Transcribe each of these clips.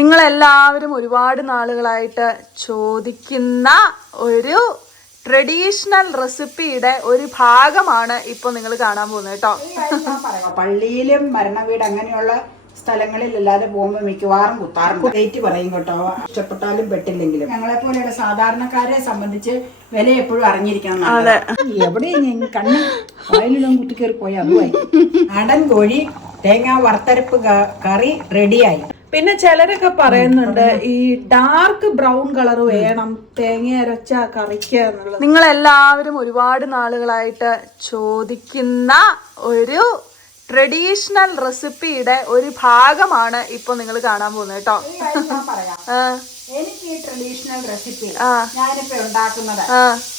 നിങ്ങളെല്ലാവരും ഒരുപാട് നാളുകളായിട്ട് ചോദിക്കുന്ന ഒരു ട്രഡീഷണൽ റെസിപ്പിയുടെ ഒരു ഭാഗമാണ് ഇപ്പോൾ നിങ്ങൾ കാണാൻ പോകുന്നത് കേട്ടോ. പള്ളിയിലും മരണ വീട് അങ്ങനെയുള്ള സ്ഥലങ്ങളിലല്ലാതെ പോകുമ്പോൾ മിക്കവാറും കുത്താറുണ്ട്. ഡേറ്റ് പറയും കേട്ടോ, ഇഷ്ടപ്പെട്ടാലും പെട്ടില്ലെങ്കിലും. ഞങ്ങളെ പോലെയുള്ള സാധാരണക്കാരെ സംബന്ധിച്ച് വില എപ്പോഴും അറിഞ്ഞിരിക്കണം. എവിടെയും കണ്ണ് വയലിലും കുത്തിക്കേറി പോയി അതുമായി. നാടൻ കോഴി തേങ്ങ വറുത്തരപ്പ് കറി റെഡിയായി. പിന്നെ ചിലരൊക്കെ പറയുന്നുണ്ട് ഈ ഡാർക്ക് ബ്രൗൺ കളർ വേണം തേങ്ങ അരച്ച കറിക്ക് എന്നുള്ളത്. നിങ്ങളെല്ലാവരും ഒരുപാട് നാളുകളായിട്ട് ചോദിക്കുന്ന ഒരു ട്രഡീഷണൽ റെസിപ്പിയുടെ ഒരു ഭാഗമാണ് ഇപ്പൊ നിങ്ങൾ കാണാൻ പോകുന്നത് കേട്ടോ. എനിക്ക് ഈ ട്രഡീഷണൽ റെസിപ്പി ഞാനിപ്പോ ഉണ്ടാക്കുന്നത്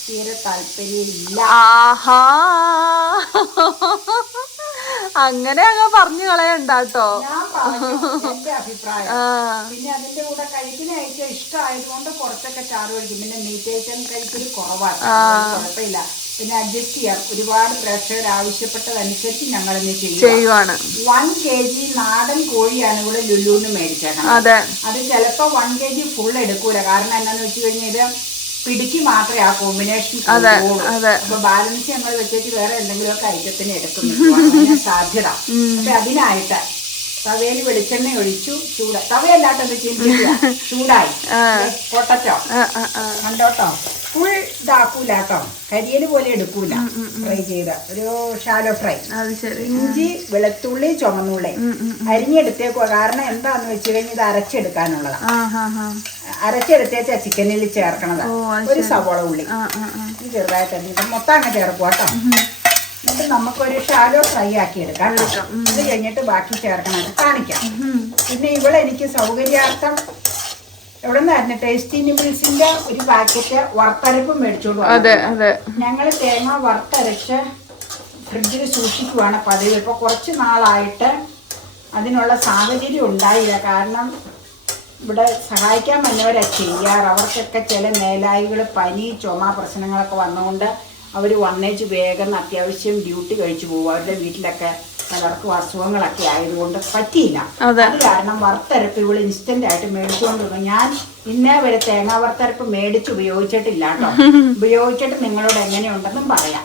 തീരെ താല്പര്യമില്ല. ആഹാ, അങ്ങനെ അങ്ങ് പറഞ്ഞു കളയണ്ടാട്ടോ. എന്റെ അഭിപ്രായം. പിന്നെ അതിന്റെ കൂടെ കഴിക്കുന്ന ഐറ്റം ഇഷ്ടമായതുകൊണ്ട് കുറച്ചൊക്കെ ചാറ് കഴിക്കും. പിന്നെ മീറ്റ് ഐറ്റം കഴിക്കൽ കുറവാണ്, കുഴപ്പമില്ല. പിന്നെ അഡ്ജസ്റ്റ് ചെയ്യാം. ഒരുപാട് പ്രേക്ഷകർ ആവശ്യപ്പെട്ടതനുസരിച്ച് ഞങ്ങൾ ഇന്ന് ചെയ്യുവാണ്. 1 kg നാടൻ കോഴിയാണ് ഇവിടെ ലുലുന്ന് മേടിച്ചേക്കണം. അത് ചിലപ്പോ 1 kg ഫുൾ എടുക്കൂല. കാരണം എന്താന്ന് വെച്ച് കഴിഞ്ഞാൽ ഇത് പിടിക്ക് മാത്രമേ ആ കോമ്പിനേഷൻ അപ്പൊ ബാലൻസ് ഞങ്ങൾ വെച്ചിട്ട് വേറെ എന്തെങ്കിലുമൊക്കെ ഐറ്റത്തിന് എടുക്കുന്നു സാധ്യത. അപ്പൊ അതിനായിട്ട് തവയിൽ വെളിച്ചെണ്ണ ഒഴിച്ചു. തവയല്ലാട്ടോ ചൂടായി. പൊട്ടറ്റോ കണ്ടോട്ടോ, ഫുൾ ഇതാക്കൂലാട്ടോ, കരിയല് പോലെ എടുക്കൂല. ഫ്രൈ ചെയ്ത ഒരു ഷാലോ ഫ്രൈ. ഇഞ്ചി വെളുത്തുള്ളി ചുമന്നുള്ളി അരിഞ്ഞെടുത്തേക്കുക. കാരണം എന്താന്ന് വെച്ച് കഴിഞ്ഞാൽ ഇത് അരച്ചെടുക്കാനുള്ളതാണ്. അരച്ചെടുത്തേച്ചാ ചിക്കനിൽ ചേർക്കണതാ. ഒരു സവോള ഉള്ളി ചെറുതായിട്ട് അരിഞ്ഞിട്ട് മൊത്തം അങ്ങ് ചേർക്കുക കേട്ടോ. എന്നിട്ട് നമുക്കൊരു ഷാലോ ഫ്രൈ ആക്കി എടുക്കാം. ഇത് കഴിഞ്ഞിട്ട് ബാക്കി ചേർക്കണത് കാണിക്കാം. പിന്നെ ഇവിടെ എനിക്ക് സൗകര്യാർത്ഥം എവിടെ നിന്നായിരുന്നു ടേസ്റ്റി നിബിൾസിന്റെ ഒരു പാക്കറ്റ് വറുത്തരപ്പ് മേടിച്ചോളൂ. ഞങ്ങള് തേങ്ങ വറുത്തരച്ച് ഫ്രിഡ്ജിൽ സൂക്ഷിക്കുവാണ് പതിവ്. ഇപ്പൊ കുറച്ച് നാളായിട്ട് അതിനുള്ള സാഹചര്യം ഉണ്ടായില്ല. കാരണം ഇവിടെ സഹായിക്കാൻ വന്നവരാ ചെയ്യാറ്. അവർക്കൊക്കെ ചില മേലായികൾ പനി ചുമ പ്രശ്നങ്ങളൊക്കെ വന്നുകൊണ്ട് അവർ വന്നേച്ച് വേഗം അത്യാവശ്യം ഡ്യൂട്ടി കഴിച്ചു പോകും. അവരുടെ വീട്ടിലൊക്കെ പലർക്കും അസുഖങ്ങളൊക്കെ ആയതുകൊണ്ട് പറ്റിയില്ല. അത് കാരണം വറുത്തരപ്പ് ഇവള് ഇൻസ്റ്റന്റ് ആയിട്ട് മേടിച്ചുകൊണ്ട് വന്നു. ഞാൻ ഇന്നേ വരെ തേങ്ങാ വറുത്തരപ്പ് മേടിച്ച് ഉപയോഗിച്ചിട്ടില്ല കേട്ടോ. ഉപയോഗിച്ചിട്ട് നിങ്ങളോട് എങ്ങനെയുണ്ടെന്നും പറയാം.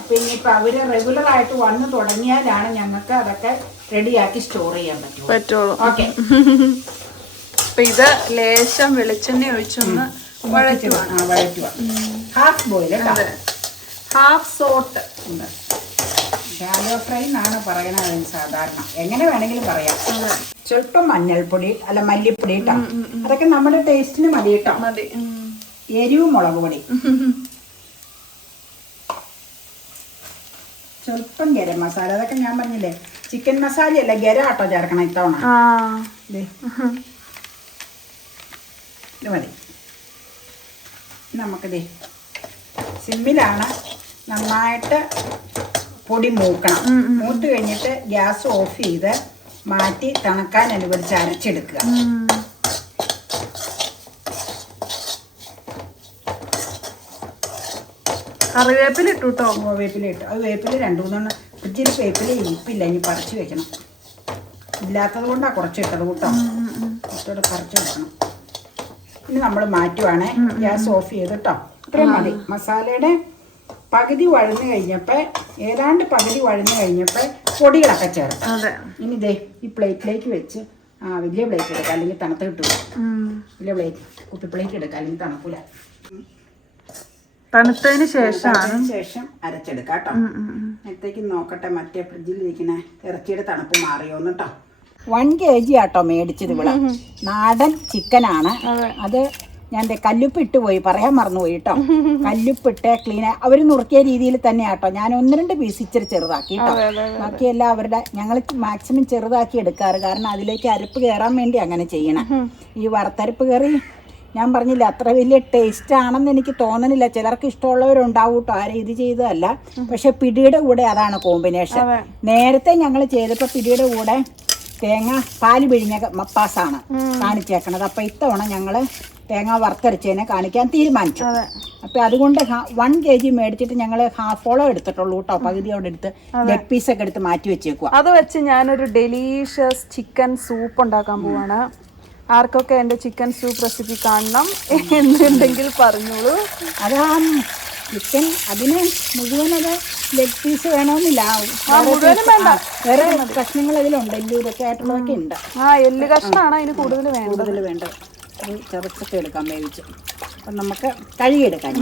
അപ്പൊ ഇനിയിപ്പൊ അവര് റെഗുലർ ആയിട്ട് വന്ന് തുടങ്ങിയാലാണ് ഞങ്ങൾക്ക് അതൊക്കെ റെഡിയാക്കി സ്റ്റോർ ചെയ്യാൻ പറ്റുള്ളൂ. ഓക്കെ, ഇത് ലേശം വെളിച്ചെണ്ണ ഒഴിച്ചൊന്ന് വഴറ്റുക. ഹാഫ് ബോയിൽ ഹാഫ് സോട്ട് ഉണ്ട്. ഷാലോ ഫ്രൈ എന്നാണ് പറയണത് സാധാരണ. എങ്ങനെ വേണമെങ്കിലും പറയാം. സ്വല്പം മഞ്ഞൾപ്പൊടി അല്ല മല്ലിപ്പൊടി ഇട്ടോ, അതൊക്കെ നമ്മുടെ ടേസ്റ്റിന് മതി കേട്ടോ. എരിവ് മുളക് പൊടി, സ്വല്പം ഗരം മസാല. അതൊക്കെ ഞാൻ പറഞ്ഞില്ലേ ചിക്കൻ മസാല അല്ല ഗരം ആട്ടോ ചേർക്കണം ഇത്തവണ. ഇത് മതി. നമുക്കിതേ സിമ്മിലാണ് നന്നായിട്ട് പൊടി മൂക്കണം. മൂത്ത് കഴിഞ്ഞിട്ട് ഗ്യാസ് ഓഫ് ചെയ്ത് മാറ്റി തണുക്കാൻ അനുവദിച്ച് അരച്ചെടുക്കുക. കറിവേപ്പില ഇട്ടു കേട്ടോ. വേപ്പില ഇട്ടു. അത് വേപ്പില 2-3 ഫ്രിഡ്ജിൽ വേപ്പില ഇരിപ്പില്ല, ഇനി പറിച്ച് വെക്കണം. ഇല്ലാത്തത് കൊണ്ടാണ് കുറച്ച് ഇട്ടത് കേട്ടോ. ഇട്ടോടെ പറിച്ച് വെക്കണം. ഇനി നമ്മൾ മാറ്റുവാണേ. ഗ്യാസ് ഓഫ് ചെയ്ത് കേട്ടോ. ഇത്രയും മതി. മസാലയുടെ പകുതി വഴന്ന് കഴിഞ്ഞപ്പോൾ ഏതാണ്ട് പകുതി വഴന്ന് കഴിഞ്ഞപ്പോൾ പൊടികളൊക്കെ ചേർക്കാം. ഇനി ഇതേ ഈ പ്ലേറ്റിലേക്ക് വെച്ച് വലിയ പ്ലേറ്റ് എടുക്കാം, അല്ലെങ്കിൽ തണുത്ത് കിട്ടൂല. വലിയ പ്ലേറ്റ് കുപ്പി പ്ലേറ്റ് എടുക്കാം, അല്ലെങ്കിൽ തണുക്കൂല. തണുത്തതിന് ശേഷം അരച്ചെടുക്കാം കേട്ടോ. നേരത്തേക്ക് നോക്കട്ടെ മറ്റേ ഫ്രിഡ്ജിൽ ഇരിക്കുന്ന ഇറച്ചിയുടെ തണുപ്പ് മാറിയോന്ന് കേട്ടോ. 1 kg ആട്ടോ മേടിച്ചത് ഇവിടെ. നാടൻ ചിക്കനാണ്. അത് ഞാൻ കല്ലുപ്പിട്ട് പോയി, പറയാൻ മറന്നുപോയി കേട്ടോ. കല്ലുപ്പിട്ട് ക്ലീൻ അവർ നുറുക്കിയ രീതിയിൽ തന്നെ ആട്ടോ. ഞാൻ 1-2 പീസ് ഇച്ചിരി ചെറുതാക്കി കേട്ടോ. ബാക്കിയെല്ലാം അവരുടെ ഞങ്ങൾ മാക്സിമം ചെറുതാക്കി എടുക്കാറ്. കാരണം അതിലേക്ക് അരപ്പ് കയറാൻ വേണ്ടി അങ്ങനെ ചെയ്യണം. ഈ വറുത്തരപ്പ് കറി ഞാൻ പറഞ്ഞില്ല അത്ര വലിയ ടേസ്റ്റ് ആണെന്ന് എനിക്ക് തോന്നണില്ല. ചിലർക്ക് ഇഷ്ടമുള്ളവരുണ്ടാവും കേട്ടോ, ആരും ഇത് ചെയ്തതല്ല. പക്ഷെ പിടിയുടെ കൂടെ അതാണ് കോമ്പിനേഷൻ. നേരത്തെ ഞങ്ങൾ ചെയ്തപ്പോൾ പിടിയുടെ കൂടെ തേങ്ങ പാല് പിഴിഞ്ഞ മപ്പാസാണ് കാണിച്ചേക്കണത്. അപ്പം ഇത്തവണ ഞങ്ങൾ തേങ്ങ വറുത്തരച്ചതിനെ കാണിക്കാൻ തീരുമാനിച്ചു. അപ്പം അതുകൊണ്ട് 1 kg മേടിച്ചിട്ട് ഞങ്ങൾ ഹാഫോളം എടുത്തിട്ടുള്ളൂ കേട്ടോ. പകുതി അവിടെ എടുത്ത് ലെഗ് പീസൊക്കെ എടുത്ത് മാറ്റി വെച്ചേക്കുക. അത് വെച്ച് ഞാനൊരു ഡെലീഷ്യസ് ചിക്കൻ സൂപ്പ് ഉണ്ടാക്കാൻ പോവാണ്. ആർക്കൊക്കെ എൻ്റെ ചിക്കൻ സൂപ്പ് റെസിപ്പി കാണണം എന്നുണ്ടെങ്കിൽ പറഞ്ഞോളൂ. അതാ ചിക്കൻ അതിന് മുഴുവനത് ലെഗ് പീസ് വേണമെന്നില്ല. മുഴുവനും വേണ്ട, വേറെ കഷ്ണങ്ങൾ അതിലുണ്ട്, എല്ലു ഇതൊക്കെ ആയിട്ടുള്ളതൊക്കെ ഉണ്ട്. എല്ല് കഷ്ണമാണ് അതിന് കൂടുതൽ വേണ്ടത്. അത് ചതച്ചൊക്കെ എടുക്കാം വേവിച്ച്. അപ്പം നമുക്ക് കഴുകിയെടുക്കാം.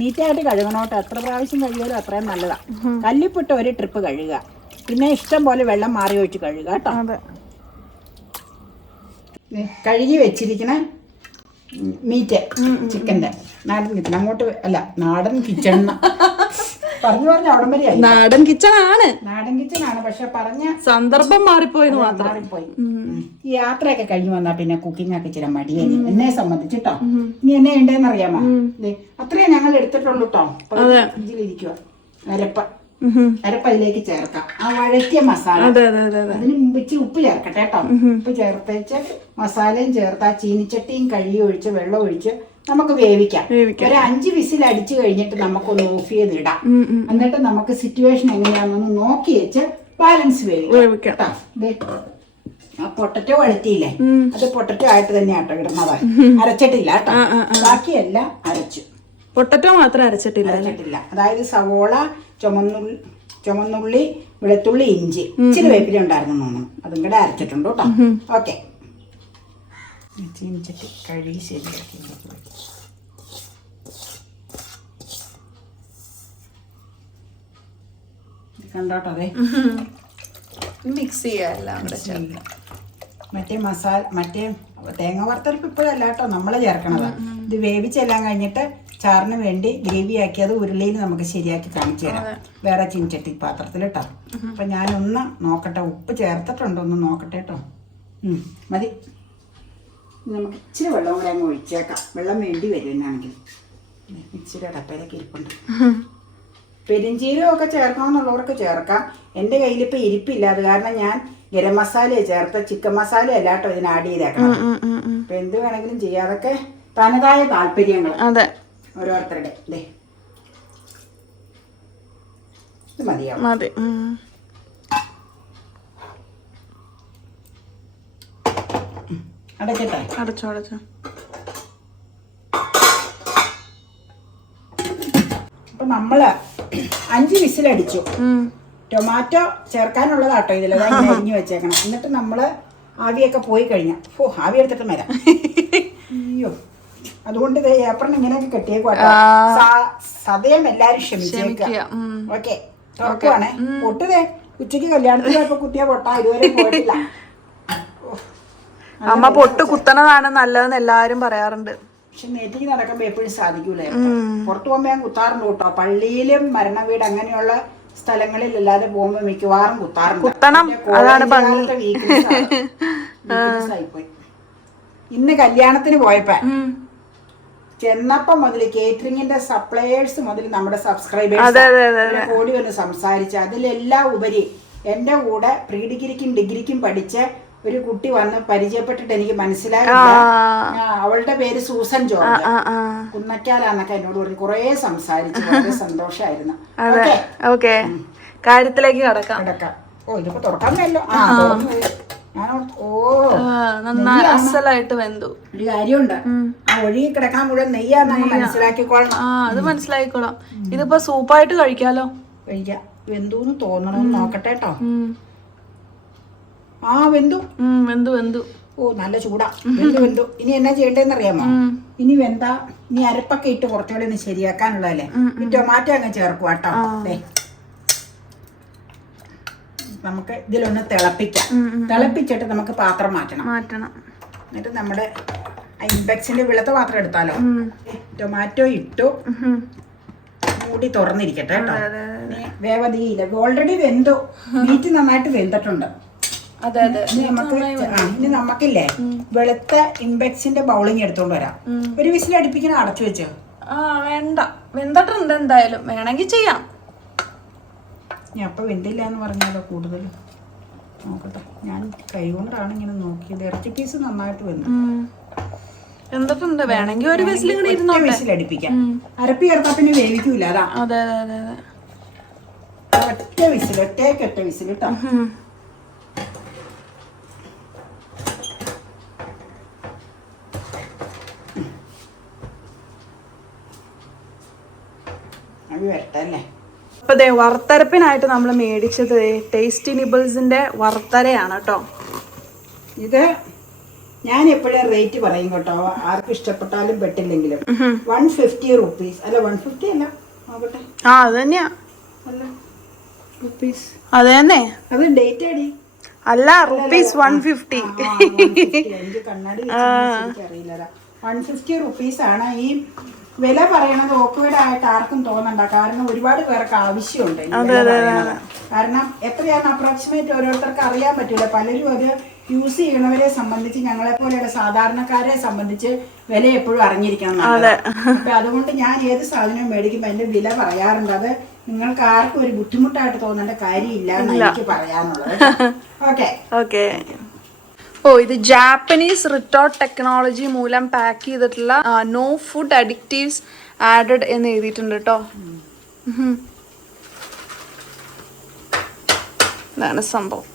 നീറ്റായിട്ട് കഴുകണോട്ടോ, എത്ര പ്രാവശ്യം കഴുകിയാലും അത്രയും നല്ലതാണ്. കല്ലിപ്പിട്ട് ഒരു ട്രിപ്പ് കഴുകുക, പിന്നെ ഇഷ്ടം പോലെ വെള്ളം മാറി ഒഴിച്ച് കഴുകുക കേട്ടോ. കഴുകി വെച്ചിരിക്കണ മീറ്റ് ചിക്കൻ്റെ നാടൻ കിച്ചൺ, അങ്ങോട്ട് അല്ല നാടൻ കിച്ചൺ പറഞ്ഞു അവിടം വരെ നാടൻ കിച്ചൺ ആണ്. പക്ഷെ പറഞ്ഞ സന്ദർഭം മാറിപ്പോയി. ഈ യാത്രയൊക്കെ കഴിഞ്ഞു വന്നാ പിന്നെ കുക്കിംഗ് ഒക്കെ ഇച്ചിരി മടിയായി എന്നെ സംബന്ധിച്ചിട്ടോ. ഇനി എന്നെ ഉണ്ടെന്ന് അറിയാമോ, അത്രേ ഞങ്ങൾ എടുത്തിട്ടുള്ളൂ കേട്ടോ. ഇതിലിരിക്കുക അരപ്പ് അതിലേക്ക് ചേർക്കാം. ആ വഴറ്റിയ മസാല അതിന് മുമ്പ് ഇച്ചിരി ഉപ്പ് ചേർക്കട്ടെ കേട്ടോ. ഉപ്പ് ചേർത്തേച്ച് മസാലയും ചേർത്ത് ആ ചീനിച്ചട്ടിയും കഴുകി ഒഴിച്ച് വെള്ളം ഒഴിച്ച് നമുക്ക് വേവിക്കാം. ഒരു 5 വിസിൽ അടിച്ചു കഴിഞ്ഞിട്ട് നമുക്കൊന്ന് ഓഫ് ചെയ്ത് ഇടാം. എന്നിട്ട് നമുക്ക് സിറ്റുവേഷൻ എങ്ങനെയാണെന്ന് നോക്കി വെച്ച് ബാലൻസ് വേവിക്കാം. ആ പൊട്ടറ്റോ വഴറ്റിയില്ലേ, അത് പൊട്ടറ്റോ ആയിട്ട് തന്നെ ആട്ടോ ഇടുന്നത്, അരച്ചിട്ടില്ല കേട്ടോ. ബാക്കിയെല്ലാം അരച്ചു. പൊട്ടറ്റോ മാത്രം അരച്ചിട്ടില്ല. അതായത് സവോള, ചുമന്നുള്ളി, വെളുത്തുള്ളി, ഇഞ്ചി, ഇച്ചിരി വേപ്പില ഉണ്ടായിരുന്നു തോന്നുന്നു, അതും കൂടെ അരച്ചിട്ടുണ്ട് കേട്ടോ. ഓക്കെ, ചീനിച്ചട്ടി കഴുകി ശരിയാക്കി കണ്ടോട്ടോ. അതെ, മിക്സ് ചെയ്യാം. മറ്റേ തേങ്ങ വറുത്തരപ്പ് ഇപ്പോഴല്ല കേട്ടോ നമ്മള് ചേർക്കണത്. ഇത് വേവിച്ചെല്ലാം കഴിഞ്ഞിട്ട് ചാറിന് വേണ്ടി ഗ്രേവി ആക്കിയത് ഉരുളിയിൽ നമുക്ക് ശരിയാക്കി കാണിച്ചു തരാം, വേറെ ചീനിച്ചട്ടി പാത്രത്തിൽ കേട്ടോ. അപ്പൊ ഞാനൊന്ന് നോക്കട്ടെ, ഉപ്പ് ചേർത്തിട്ടുണ്ടോ ഒന്ന് നോക്കട്ടെ കേട്ടോ. മതി, നമുക്ക് ഇച്ചിരി വെള്ളം കൂടെ അങ്ങ് ഒഴിച്ചേക്കാം. വെള്ളം വേണ്ടി വരും എന്നാണെങ്കിൽ. ഇച്ചിരി അടപ്പയിലേക്ക് ഇരിപ്പുണ്ട്. പെരിഞ്ചീരകമൊക്കെ ചേർക്കണമെന്നുള്ളവർക്ക് ചേർക്കാം. എൻ്റെ കയ്യിലിപ്പോൾ ഇരിപ്പില്ല, അത് കാരണം ഞാൻ ഗരം മസാല ചേർത്ത് ചിക്കൻ മസാല അല്ലാട്ടോ ഇതിന് ആഡ് ചെയ്തേക്കണം. അപ്പൊ എന്ത് വേണമെങ്കിലും ചെയ്യാം, അതൊക്കെ തനതായ താല്പര്യങ്ങൾ ഓരോരുത്തരുടെ. ഇത് മതിയാവും. അടച്ചട്ടെ? അടച്ചോ. അപ്പൊ നമ്മള് 5 വിസിലടിച്ചു. ടൊമാറ്റോ ചേർക്കാനുള്ളതാട്ടോ ഇതിൽ, അരിഞ്ഞു വെച്ചേക്കണം. എന്നിട്ട് നമ്മള് ആവിയൊക്കെ പോയി കഴിഞ്ഞ ആവി എടുത്തിട്ട് വരാം. അയ്യോ, അതുകൊണ്ട് ഏപ്രിൽ ഇങ്ങനെയൊക്കെ കെട്ടിയേക്കോട്ടോ. സദയം എല്ലാരും ക്ഷമിച്ചേക്കാം. ഓക്കെ, തുറക്കുവാണേ. പൊട്ടുതേ ഉച്ചക്ക് കല്യാണത്തിന് പോയപ്പോ കുത്തിയ പൊട്ടാ ഇതുവരെ പോയിട്ടില്ല. അമ്മ പൊട്ട് കുത്തണതാണ് നല്ലതെന്ന് എല്ലാരും പറയാറുണ്ട്. പക്ഷെ നെറ്റിക്ക് നടക്കുമ്പോ എപ്പോഴും സാധിക്കൂലേ. പുറത്തു പോകുമ്പോ ഞാൻ കുത്താറുണ്ട് കേട്ടോ. പള്ളിയിലും മരണ വീട് അങ്ങനെയുള്ള സ്ഥലങ്ങളിൽ അല്ലാതെ പോകുമ്പോ മിക്കവാറും കുത്താറുണ്ട്. ഇന്ന് കല്യാണത്തിന് പോയപ്പോ ചെന്നപ്പം മുതൽ കേറ്ററിംഗിന്റെ സപ്ലയേഴ്സ് മുതൽ നമ്മുടെ സബ്സ്ക്രൈബേഴ്സ് കൂടി ഒന്ന് സംസാരിച്ച്, അതിലെല്ലാം ഉപരി എന്റെ കൂടെ പ്രീ ഡിഗ്രിക്കും ഡിഗ്രിക്കും പഠിച്ച ഒരു കുട്ടി വന്ന് പരിചയപ്പെട്ടിട്ട് എനിക്ക് മനസ്സിലായില്ല. അവളുടെ പേര് സൂസൻ ജോർജ്, കുന്നക്കാലാന്നൊക്കെ എന്നോട് പറഞ്ഞു. കുറേ സംസാരിച്ചു, വളരെ സന്തോഷമായിരുന്നു. ഓക്കെ, കാര്യത്തിലേക്ക് കടക്കാം. ഓ, ഇതിപ്പോ തുറക്കാൻ മേലോ. അസലായിട്ട് വെന്തു. ഒരു കാര്യമുണ്ട്, ആ ഒഴുകി കിടക്കാൻ മുഴുവൻ നെയ്യാന്ന് മനസ്സിലാക്കിക്കോളണം. അത് മനസ്സിലാക്കിക്കോളാം. ഇതിപ്പോ സൂപ്പായിട്ട് കഴിക്കാലോ. കഴിക്കാം. വെന്തൂന്ന് തോന്നണമെന്ന് നോക്കട്ടെ കേട്ടോ. ആ വെന്തു. ഓ, നല്ല ചൂടാ. വെന്തു. ഇനി എന്നാ ചെയ്യേണ്ടതെന്ന് അറിയാമോ? ഇനി ഇനി അരപ്പൊക്കെ ഇട്ട് കുറച്ചുകൂടെ ഒന്ന് ശരിയാക്കാനുള്ളതല്ലേ. ഈ ടൊമാറ്റോ അങ്ങ് ചേർക്കുക കേട്ടോ. നമുക്ക് ഇതിലൊന്ന് തിളപ്പിക്കാം. തിളപ്പിച്ചിട്ട് നമുക്ക് പാത്രം മാറ്റണം. എന്നിട്ട് നമ്മുടെ ഇമ്പെക്സിന്റെ വെളുത്ത പാത്രം എടുത്താലോ. ടൊമാറ്റോ ഇട്ടു, മൂടി തുറന്നിരിക്കട്ടെ കേട്ടോ. വേവതിയില്ല, ഓൾറെഡി വെന്തു. മീറ്റ് നന്നായിട്ട് വെന്തിട്ടുണ്ട്. ഇനി നമുക്കില്ലേ വെളുത്ത ഇമ്പെക്സിന്റെ ബൗളിങ് എടുത്തോണ്ട് വരാം. ഒരു വിസിൽ അടുപ്പിക്കണം. അടച്ചു വെച്ചോ? വേണ്ട, വെന്തിട്ടുണ്ട്. എന്തായാലും വേണമെങ്കിൽ ചെയ്യാം. ഞാൻ അപ്പൊ വെന്തില്ല എന്ന് പറഞ്ഞാലോ കൂടുതൽ. നോക്കട്ടെ, ഞാൻ കൈ കൊണ്ടാണ് ഇങ്ങനെ നോക്കിയത്. ഇറച്ചി പീസ് നന്നായിട്ട് വെന്തിട്ടുണ്ട്. വേണമെങ്കിൽ ഒരു വിസിൽ വിസിൽ അടുപ്പിക്കാം. അരപ്പി ചേർത്താ പിന്നെ വേവിക്കൂല. അതാ ഒറ്റ വിസിൽ, ഒറ്റ വിസിൽ കേട്ടോ. ആവി വരട്ടെ അല്ലേ. അപ്പൊ ദേ വറുത്തരപ്പിനായിട്ട് നമ്മൾ മേടിച്ചത് ടേസ്റ്റി നിബിൾസിന്റെ വറുത്തരയാണ് കേട്ടോ. ഇത് ഞാൻ എപ്പോഴും റേറ്റ് പറയും കേട്ടോ, ആർക്കും ഇഷ്ടപ്പെട്ടാലും പെട്ടില്ലെങ്കിലും. 150 rupees. അല്ല 150 അല്ല, നോക്കട്ടെ. അത് തന്നെയാ, അല്ല റുപ്പീസ്, അത് തന്നെ. അത് ഡേറ്റ് അടി അല്ല, റുപ്പീസ് 150. എനിക്ക് കണ്ണാടി അറിയില്ല. 150 rupees ആണ്. ഈ വില പറയണത് ഓക്വേഡ് ആയിട്ട് ആർക്കും തോന്നണ്ട, കാരണം ഒരുപാട് പേർക്ക് ആവശ്യമുണ്ട്. കാരണം എത്രയാണ് അപ്രോക്സിമേറ്റ് ഓരോരുത്തർക്ക് അറിയാൻ പറ്റില്ല. പലരും അത് യൂസ് ചെയ്യണവരെ സംബന്ധിച്ച്, ഞങ്ങളെ പോലെയുള്ള സാധാരണക്കാരെ സംബന്ധിച്ച് വില എപ്പോഴും അറിഞ്ഞിരിക്കണം. അപ്പൊ അതുകൊണ്ട് ഞാൻ ഏത് സാധനവും മേടിക്കുമ്പോൾ അതിന്റെ വില പറയാറുണ്ട്. അത് നിങ്ങൾക്ക് ആർക്കും ഒരു ബുദ്ധിമുട്ടായിട്ട് തോന്നേണ്ട കാര്യമില്ല എന്ന് എനിക്ക് പറയാനുള്ളത്. ഓക്കെ. ഓ, ഇത് ജാപ്പനീസ് റിട്ടോർട്ട് ടെക്നോളജി മൂലം പാക്ക് ചെയ്തിട്ടുള്ള നോ ഫുഡ് അഡിക്റ്റീവ്സ് ആഡഡ് എന്ന് എഴുതിയിട്ടുണ്ട് കേട്ടോ. ഇതാണ് സംഭവം.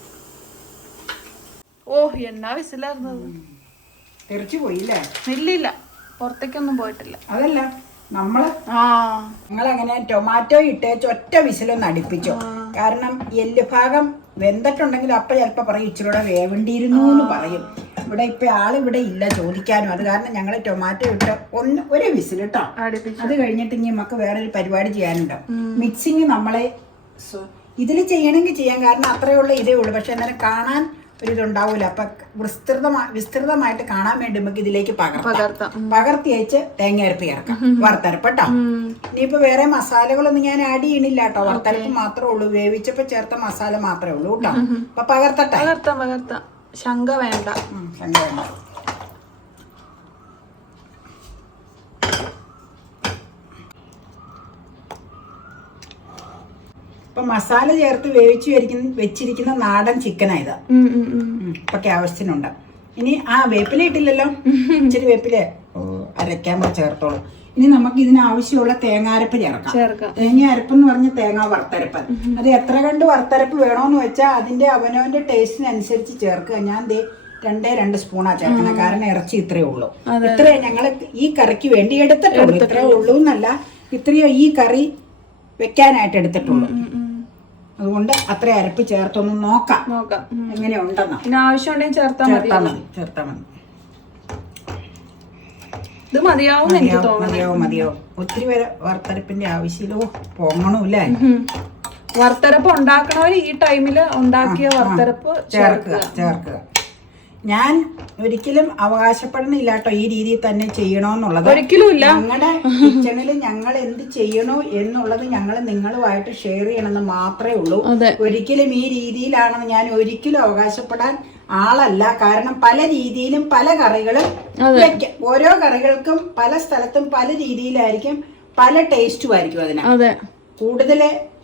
ഓ, എന്നാ വിസിലായിരുന്നത്. തെറിച്ചു പോയില്ലേ? ഇല്ലില്ല, പുറത്തേക്കൊന്നും പോയിട്ടില്ല. അതല്ല, ഞങ്ങളങ്ങനെ ടൊമാറ്റോ ഇട്ടേച്ച് ഒറ്റ വിസിലൊന്ന് അടുപ്പിച്ചോ. കാരണം എല്ല് ഭാഗം വെന്തിട്ടുണ്ടെങ്കിൽ അപ്പൊ ചിലപ്പോ പറയും ഇച്ചിരൂടെ വേവണ്ടിയിരുന്നു എന്ന് പറയും. ഇവിടെ ഇപ്പൊ ആളിവിടെ ഇല്ല ചോദിക്കാനും. അത് കാരണം ഞങ്ങള് ടൊമാറ്റോ ഇട്ട് ഒരു വിസിൽ കേട്ടോ. അത് കഴിഞ്ഞിട്ട് ഇനി നമുക്ക് വേറൊരു പരിപാടി ചെയ്യാനുണ്ടോ. മിക്സിങ് നമ്മളെ ഇതിൽ ചെയ്യണമെങ്കിൽ ചെയ്യാം, കാരണം അത്രയുള്ള ഇതേ ഉള്ളൂ. പക്ഷെ എന്നാലും കാണാൻ ഒരിതുണ്ടാവൂല. അപ്പൊ വിസ്തൃതമായിട്ട് കാണാൻ വേണ്ടി നമുക്ക് ഇതിലേക്ക് പകർത്തി അയച്ച് തേങ്ങ അരപ്പ് ചേർക്കാം. വറുത്തരപ്പ് കേട്ടോ. ഇനിയിപ്പോ വേറെ മസാലകളൊന്നും ഞാൻ ആഡ് ചെയ്യണില്ല കേട്ടോ. വറുത്തരപ്പ് മാത്രമേ ഉള്ളൂ. വേവിച്ചപ്പോ ചേർത്ത മസാല മാത്രമേ ഉള്ളൂ കേട്ടോ. അപ്പൊ പകർത്തട്ടെ. ശങ്ക വേണ്ട. ഇപ്പൊ മസാല ചേർത്ത് വേവിച്ചു വെച്ചിരിക്കുന്ന നാടൻ ചിക്കനാ ഇത്. ഇപ്പൊക്കെ ആവശ്യത്തിനുണ്ട്. ഇനി വേപ്പില ഇട്ടില്ലല്ലോ, ഇച്ചിരി വേപ്പില അരയ്ക്കാൻ ചേർത്തോളൂ. ഇനി നമുക്ക് ഇതിനാവശ്യമുള്ള തേങ്ങാരപ്പ് ചേർക്കാം. തേങ്ങ അരപ്പെന്ന് പറഞ്ഞ തേങ്ങ വറുത്തരപ്പ്. അത് എത്ര കണ്ട് വറുത്തരപ്പ് വേണോന്ന് വെച്ചാൽ അതിന്റെ അവനവന്റെ ടേസ്റ്റിനനുസരിച്ച് ചേർക്കുക. ഞാൻ 2 സ്പൂണാ ചേർക്കണം, കാരണം ഇറച്ചി ഇത്രയേ ഉള്ളൂ. ഇത്രയേ ഞങ്ങള് ഈ കറിക്ക് വേണ്ടി എടുത്തിട്ടുള്ളൂ. ഇത്രയേ ഉള്ളൂ എന്നല്ല, ഇത്രയോ ഈ കറി വെക്കാനായിട്ട് എടുത്തിട്ടുള്ളൂ. അതുകൊണ്ട് അത്ര അരപ്പ് ചേർത്തൊന്ന് നോക്കാം എങ്ങനെ ഉണ്ടെന്ന്. ആവശ്യമുണ്ടെങ്കിൽ ചേർത്താൽ മതി. ഇത് മതിയാവും. ഒത്തിരി പേര് വറുത്തരപ്പിന്റെ ആവശ്യമല്ലോ പോങ്ങണല്ലേ. വറുത്തരപ്പ് ഉണ്ടാക്കണവര് ഈ ടൈമില് ഉണ്ടാക്കിയ വറുത്തരപ്പ് ചേർക്കുക. ഞാൻ ഒരിക്കലും അവകാശപ്പെടണില്ല കേട്ടോ ഈ രീതിയിൽ തന്നെ ചെയ്യണോന്നുള്ളത്. ഒരിക്കലും ഇല്ല. ഞങ്ങളുടെ കിച്ചണിൽ ഞങ്ങൾ എന്ത് ചെയ്യണോ എന്നുള്ളത് ഞങ്ങൾ നിങ്ങളുമായിട്ട് ഷെയർ ചെയ്യണമെന്ന് മാത്രമേ ഉള്ളൂ. ഒരിക്കലും ഈ രീതിയിലാണെന്ന് ഞാൻ ഒരിക്കലും അവകാശപ്പെടാൻ ആളല്ല. കാരണം പല രീതിയിലും പല കറികളും വെക്കാം. ഓരോ കറികൾക്കും പല സ്ഥലത്തും പല രീതിയിലായിരിക്കും, പല ടേസ്റ്റും ആയിരിക്കും. അതിന് കൂടുതൽ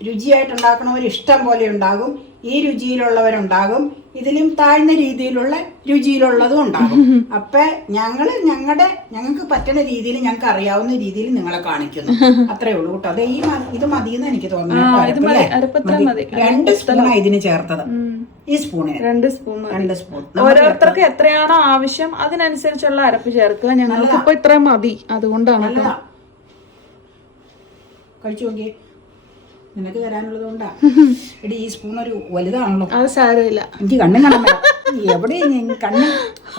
രുചിയായിട്ട് ഉണ്ടാക്കണവർ ഇഷ്ടം പോലെ ഉണ്ടാകും. ഈ രുചിയിലുള്ളവരുണ്ടാകും, ഇതിലും താഴ്ന്ന രീതിയിലുള്ള രുചിയിലുള്ളതും ഉണ്ടാകും. അപ്പൊ ഞങ്ങൾക്ക് പറ്റുന്ന രീതിയിൽ, ഞങ്ങൾക്ക് അറിയാവുന്ന രീതിയിൽ നിങ്ങളെ കാണിക്കുന്നു. അത്രേ ഉള്ളൂ കേട്ടോ. അത് ഇത് മതിയെന്ന് എനിക്ക് തോന്നുന്നു. 2 സ്പൂണാണ് ഇതിന് ചേർത്തത്. ഈ സ്പൂണിന് 2 സ്പൂൺ. ഓരോരുത്തർക്ക് എത്രയാണോ ആവശ്യം അതിനനുസരിച്ചുള്ള അരപ്പ് ചേർക്കുക. ഞങ്ങൾക്ക് ഇപ്പൊ ഇത്രയും മതി, അതുകൊണ്ടാണ്. കഴിച്ചു നോക്കിയേ, നിനക്ക് തരാനുള്ളത് കൊണ്ടാ. എടി ഈ സ്പൂൺ ഒരു വലുതാണല്ലോ. അത് സാരമില്ല, എനിക്ക് കണ്ണും കാണാൻ എവിടെയും കണ്ണ്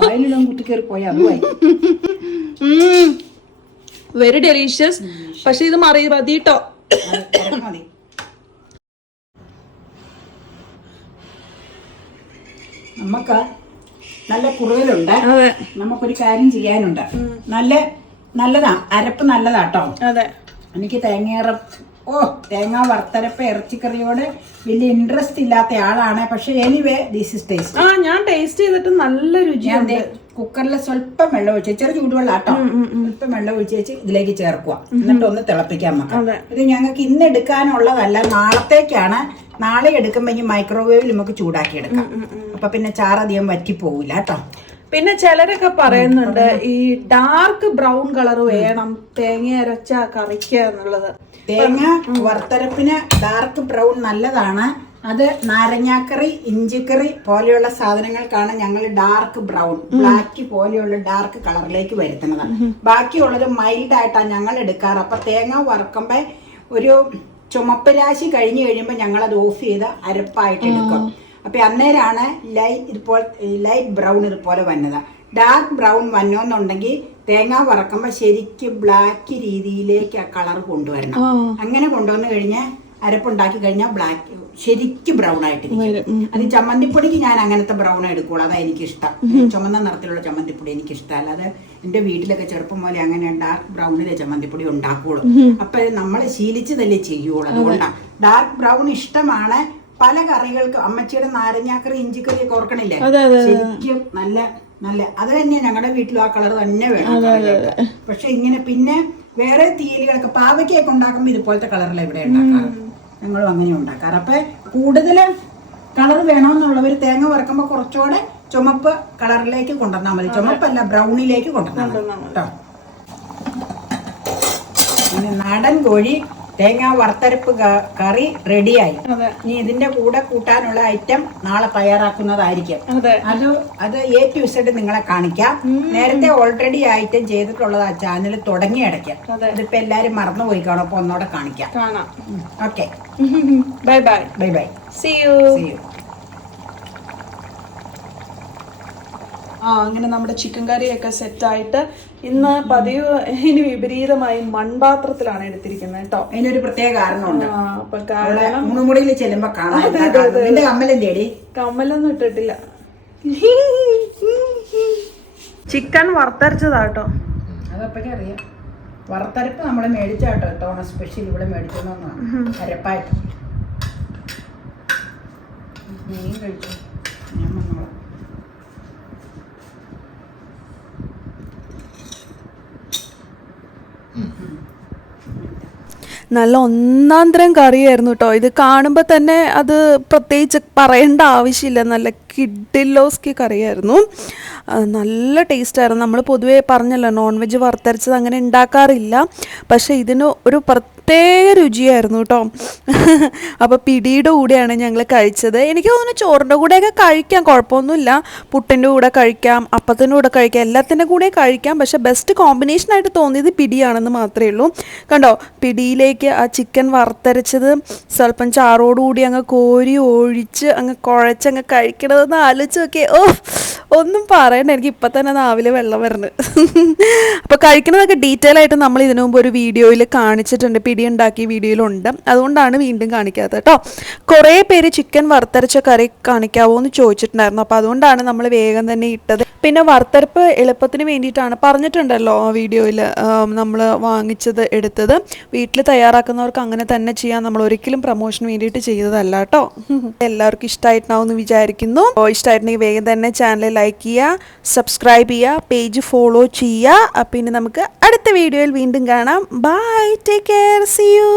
വായിലും കുത്തിക്കേറി പോയാ അതുമായി. Very delicious. പക്ഷെ ഇത് മതി കേട്ടോ. മതി. നമുക്ക് നല്ല കുറുകലുണ്ട്. നമുക്കൊരു കാര്യം ചെയ്യാനുണ്ട്. നല്ലതാ, അരപ്പ് നല്ലതാട്ടോ. അതെ, എനിക്ക് തേങ്ങ വറുത്തരപ്പ് ഇറച്ചിക്കറിയോട് വലിയ ഇൻട്രസ്റ്റ് ഇല്ലാത്ത ആളാണ്. പക്ഷെ എനിവേ ദിസ് ഇസ് ടേസ്റ്റ്. ഞാൻ ടേസ്റ്റ് ചെയ്തിട്ട് നല്ല രുചിയുണ്ട്. കുക്കറിൽ സ്വല്പം വെള്ളം ഒഴിച്ച്, ചെറിയ ചൂടുവെള്ളം ആട്ടോ, സ്വല്പം വെള്ളം ഒഴിച്ച് വെച്ച് ഇതിലേക്ക് ചേർക്കുക. എന്നിട്ട് ഒന്ന് തിളപ്പിക്കാൻ വെക്കാം. ഇത് ഞങ്ങൾക്ക് ഇന്ന് എടുക്കാനുള്ളതല്ല, നാളത്തേക്കാണ്. നാളെ എടുക്കുമ്പോ ഈ മൈക്രോവേവിൽ നമുക്ക് ചൂടാക്കി എടുക്കാം. അപ്പൊ പിന്നെ ചാറധികം വറ്റിപ്പോവില്ല കേട്ടോ. പിന്നെ ചിലരൊക്കെ പറയുന്നുണ്ട് ഈ ഡാർക്ക് ബ്രൗൺ കളർ വേണം തേങ്ങ അരച്ച കറിക്ക് എന്നുള്ളത്. തേങ്ങ വറുത്തരപ്പിന് ഡാർക്ക് ബ്രൗൺ നല്ലതാണ്. അത് നാരങ്ങാക്കറി, ഇഞ്ചിക്കറി പോലെയുള്ള സാധനങ്ങൾക്കാണ് ഞങ്ങൾ ഡാർക്ക് ബ്രൗൺ, ബ്ലാക്ക് പോലെയുള്ള ഡാർക്ക് കളറിലേക്ക് വരുത്തുന്നത്. ബാക്കിയുള്ളത് മൈൽഡ് ആയിട്ടാണ് ഞങ്ങൾ എടുക്കാറ്. അപ്പൊ തേങ്ങ വറുക്കുമ്പോ ഒരു ചുമപ്പ് രാശി കഴിഞ്ഞ് കഴിയുമ്പോൾ ഞങ്ങളത് ഓഫ് ചെയ്ത് അരപ്പായിട്ട് എടുക്കും. അപ്പൊ അന്നേരമാണ് ലൈറ്റ് ബ്രൗൺ ഇതുപോലെ വന്നത്. ഡാർക്ക് ബ്രൗൺ വന്നോന്നുണ്ടെങ്കിൽ തേങ്ങ വറക്കുമ്പോൾ ശരിക്കും ബ്ലാക്ക് രീതിയിലേക്ക് ആ കളർ കൊണ്ടുവരണം. അങ്ങനെ കൊണ്ടുവന്നു കഴിഞ്ഞാൽ അരപ്പുണ്ടാക്കി കഴിഞ്ഞാൽ ബ്ലാക്ക് ശരിക്കും ബ്രൗൺ ആയിട്ടിരിക്കും. അത് ചമ്മന്തിപ്പൊടിക്ക് ഞാൻ അങ്ങനത്തെ ബ്രൗൺ എടുക്കുള്ളൂ, അതാ എനിക്കിഷ്ടം. ചുമന്ന നിറത്തിലുള്ള ചമ്മന്തിപ്പൊടി എനിക്കിഷ്ടം. അല്ലാതെ എൻ്റെ വീട്ടിലൊക്കെ ചെറുപ്പം പോലെ അങ്ങനെ ഡാർക്ക് ബ്രൗണിലെ ചമ്മന്തിപ്പൊടി ഉണ്ടാക്കുള്ളൂ. അപ്പൊ നമ്മൾ ശീലിച്ചതല്ലേ ചെയ്യുള്ളൂ. അതുകൊണ്ടാണ് ഡാർക്ക് ബ്രൗൺ ഇഷ്ടമാണ്. പല കറികൾക്ക് അമ്മച്ചിയുടെ നാരങ്ങാക്കറി ഇഞ്ചിക്കറി ഒക്കെ ഓർക്കണില്ലേ, ശരിക്കും നല്ല നല്ല അത് തന്നെയാണ് ഞങ്ങളുടെ വീട്ടിലും ആ കളർ തന്നെ വേണം. പക്ഷെ ഇങ്ങനെ പിന്നെ വേറെ തീയലുകളൊക്കെ പാവയ്ക്കൊക്കെ ഉണ്ടാക്കുമ്പോൾ ഇതുപോലത്തെ കളറിലാണ് ഇവിടെ ഉണ്ടാക്കാറ്. ഞങ്ങളും അങ്ങനെ ഉണ്ടാക്കാറ്. അപ്പൊ കൂടുതൽ കളർ വേണമെന്നുള്ളവർ തേങ്ങ വറക്കുമ്പോൾ കുറച്ചുകൂടെ ചുമപ്പ് കളറിലേക്ക് കൊണ്ടുവന്നാൽ മതി. ചുമപ്പല്ല, ബ്രൗണിലേക്ക് കൊണ്ടുവന്നാൽ മതി കേട്ടോ. പിന്നെ നാടൻ കോഴി തേങ്ങ വറുത്തരപ്പ് കറി റെഡിയായി. ഇനി ഇതിന്റെ കൂടെ കൂട്ടാനുള്ള ഐറ്റം നാളെ തയ്യാറാക്കുന്നതായിരിക്കും. അത് A to Z നിങ്ങളെ കാണിക്കാം. നേരത്തെ ഓൾറെഡി ഐറ്റം ചെയ്തിട്ടുള്ളത് ആ ചാനൽ തുടങ്ങി അടയ്ക്കാം. ഇതിപ്പോ എല്ലാരും മറന്നുപോയി കാണും. അപ്പൊ ഒന്നോടെ കാണിക്കാം. Okay, bye bye. Bye bye. See you. അങ്ങനെ നമ്മുടെ ചിക്കൻ കറിയൊക്കെ സെറ്റായിട്ട് ഇന്ന് പതിവ് ഇനി വിപരീതമായി മൺപാത്രത്തിലാണ് എടുത്തിരിക്കുന്നത് കേട്ടോ. അതിനൊരു പ്രത്യേക കാരണമുണ്ട്. അപ്പൊ കാരണം ഊണുമുടിയിൽ ചെല്ലുമ്പോ കാണാൻ കമ്മലൊന്നും ഇട്ടിട്ടില്ല. ചിക്കൻ വറുത്തരച്ചതാട്ടോ. അതപ്പോഴേ അറിയാം. വറുത്തരപ്പ് നമ്മള് മേടിച്ചാട്ടോ. തോണ സ്പെഷ്യൽ ഇവിടെ മേടിക്കുന്നതാണ് അരപ്പായിട്ട്. മീൻ കഴിച്ചു ഞാൻ വന്നോളാം. നല്ല ഒന്നാന്തരം കറിയായിരുന്നു കേട്ടോ. ഇത് കാണുമ്പോൾ തന്നെ അത് പ്രത്യേകിച്ച് പറയേണ്ട ആവശ്യമില്ല. നല്ല കിഡിലോസ്കി കറിയായിരുന്നു. നല്ല ടേസ്റ്റായിരുന്നു. നമ്മൾ പൊതുവേ പറഞ്ഞല്ലോ നോൺ വെജ് വറുത്തരച്ചത് അങ്ങനെ ഉണ്ടാക്കാറില്ല. പക്ഷേ ഇതിന് ഒരു പ്രത്യേക രുചിയായിരുന്നു കേട്ടോ. അപ്പോൾ പിടിയുടെ കൂടെയാണ് ഞങ്ങൾ കഴിച്ചത്. എനിക്ക് തോന്നുന്നു ചോറിൻ്റെ കൂടെയൊക്കെ കഴിക്കാം, കുഴപ്പമൊന്നുമില്ല. പുട്ടിൻ്റെ കൂടെ കഴിക്കാം, അപ്പത്തിൻ്റെ കൂടെ കഴിക്കാം, എല്ലാത്തിൻ്റെ കൂടെ കഴിക്കാം. പക്ഷേ ബെസ്റ്റ് കോമ്പിനേഷനായിട്ട് തോന്നിയത് പിടിയാണെന്ന് മാത്രമേ ഉള്ളൂ. കണ്ടോ, പിടിയിലേക്ക് ആ ചിക്കൻ വറുത്തരച്ചത് സ്വല്പം ചാറോടുകൂടി അങ്ങ് കോരി ഒഴിച്ച് അങ്ങ് കുഴച്ചങ്ങ് കഴിക്കണതെന്ന് ആലോചിച്ച് നോക്കിയേ. ഒന്നും പറയണ്ട, എനിക്ക് ഇപ്പം തന്നെ നാവിലെ വെള്ളം വരുന്നത്. അപ്പോൾ കഴിക്കണതൊക്കെ ഡീറ്റെയിൽ ആയിട്ട് നമ്മൾ ഇതിനു മുമ്പ് ഒരു വീഡിയോയിൽ കാണിച്ചിട്ടുണ്ട്, പിടി ഉണ്ടാക്കിയ വീഡിയോയിലുണ്ട്. അതുകൊണ്ടാണ് വീണ്ടും കാണിക്കാത്തത് കേട്ടോ. കുറേ പേര് ചിക്കൻ വറുത്തരച്ച കറി കാണിക്കാവോ എന്ന് ചോദിച്ചിട്ടുണ്ടായിരുന്നു. അപ്പോൾ അതുകൊണ്ടാണ് നമ്മൾ വേഗം തന്നെ ഇട്ടത്. പിന്നെ വറുത്തരപ്പ് എളുപ്പത്തിന് വേണ്ടിയിട്ടാണ് പറഞ്ഞിട്ടുണ്ടല്ലോ ആ വീഡിയോയിൽ നമ്മൾ വാങ്ങിച്ചത് എടുത്തത്. വീട്ടിൽ തയ്യാറാക്കുന്നവർക്ക് അങ്ങനെ തന്നെ ചെയ്യാം. നമ്മൾ ഒരിക്കലും പ്രൊമോഷന് വേണ്ടിയിട്ട് ചെയ്തതല്ല കേട്ടോ. എല്ലാവർക്കും ഇഷ്ടമായിട്ടുണ്ടാവുമെന്ന് വിചാരിക്കുന്നു. ഇഷ്ടമായിട്ടുണ്ടെങ്കിൽ വേഗം തന്നെ ചാനൽ ലൈക്ക് ചെയ്യുക, സബ്സ്ക്രൈബ് ചെയ്യുക, പേജ് ഫോളോ ചെയ്യുക. പിന്നെ നമുക്ക് അടുത്ത വീഡിയോയിൽ വീണ്ടും കാണാം. Bye, take care, see U.